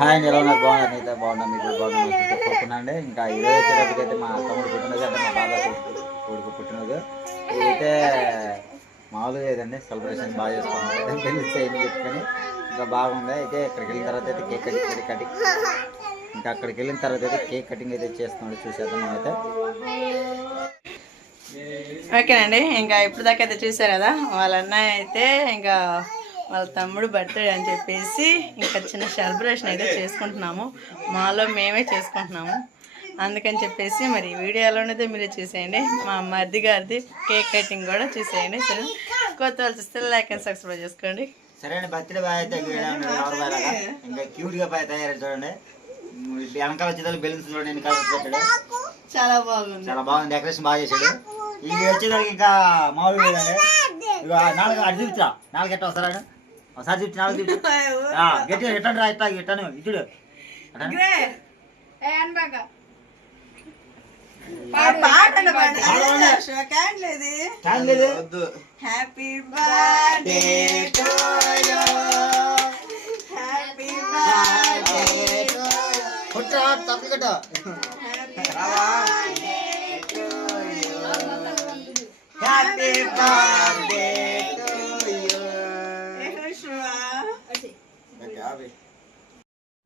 hi నిలవన బాగున్నాను అయితే మీకు మీరు బాగున్నాను ఇంకా ఇరవై తరగతికి అయితే మా తమ్ముడు పుట్టినది అంటే మా బాగా కొడుకు పుట్టినది అయితే మామూలుగా ఏదండి సెలబ్రేషన్ బాగా చేసుకున్నాం పెళ్లి చేయని చెప్పుకొని ఇంకా బాగుంది అయితే ఇక్కడికి వెళ్ళిన తర్వాత అయితే కేక్ కటింగ్ కేక్ కటింగ్ ఇంకా అక్కడికి వెళ్ళిన తర్వాత అయితే కేక్ కటింగ్ అయితే చేస్తున్నాడు చూసేద్దాం అయితే ఓకేనండి ఇంకా ఇప్పుడు దాకా అయితే చూసారు కదా వాళ్ళన్న అయితే ఇంకా వాళ్ళ తమ్ముడు బర్త్డే అని చెప్పేసి ఇంకా చిన్న సెలబ్రేషన్ అయితే చేసుకుంటున్నాము మాలో మేమే చేసుకుంటున్నాము అందుకని చెప్పేసి మరి వీడియోలో మీరు మీరే చూసేయండి మా మర్ది గారిది కేక్ కటింగ్ కూడా చూసేయండి సరే కొత్త వాళ్ళు చూస్తే లైక్ అండ్ సబ్స్క్రైబ్ చేసుకోండి సరే అండి బర్త్డే చూడండి చాలా బాగుంది చాలా బాగుంది డెకరేషన్ బాగా చేశాడు ఇది వచ్చేదానికి ఇంకా మామూలు నాలుగు అడిగి నాలుగు ఎట్లా వస్తారా ಹೊಸ ಜಿಪ್ಸಿ ನಾಳೆ ಜಿಪ್ಸಿ ಹಾ ಗೆಟ್ ರಿಟರ್ನ್ ಆಯ್ತಾ ರಿಟರ್ನ್ ಇಟ್ಟಿಡು ಹ್ಯಾಪಿ ಹ್ಯಾಪಿ ಹುಟ್ಟ ಹ್ಯಾಪಿ ಬಾ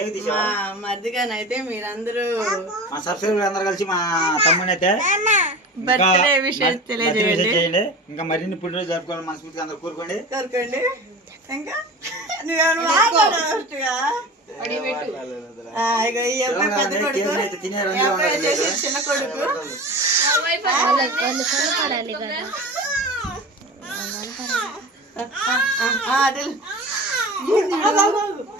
కేక్ తీసా మీరందరూ మా సబ్స్క్రైబర్ అందరూ కలిసి మా తమ్ముని అయితే బర్త్డే విషయం తెలియజేయండి ఇంకా మరిన్ని పుట్టిన జరుపుకోవాలి మన స్ఫూర్తిగా అందరూ కోరుకోండి కోరుకోండి ఇంకా నువ్వు చిన్న కొడుకు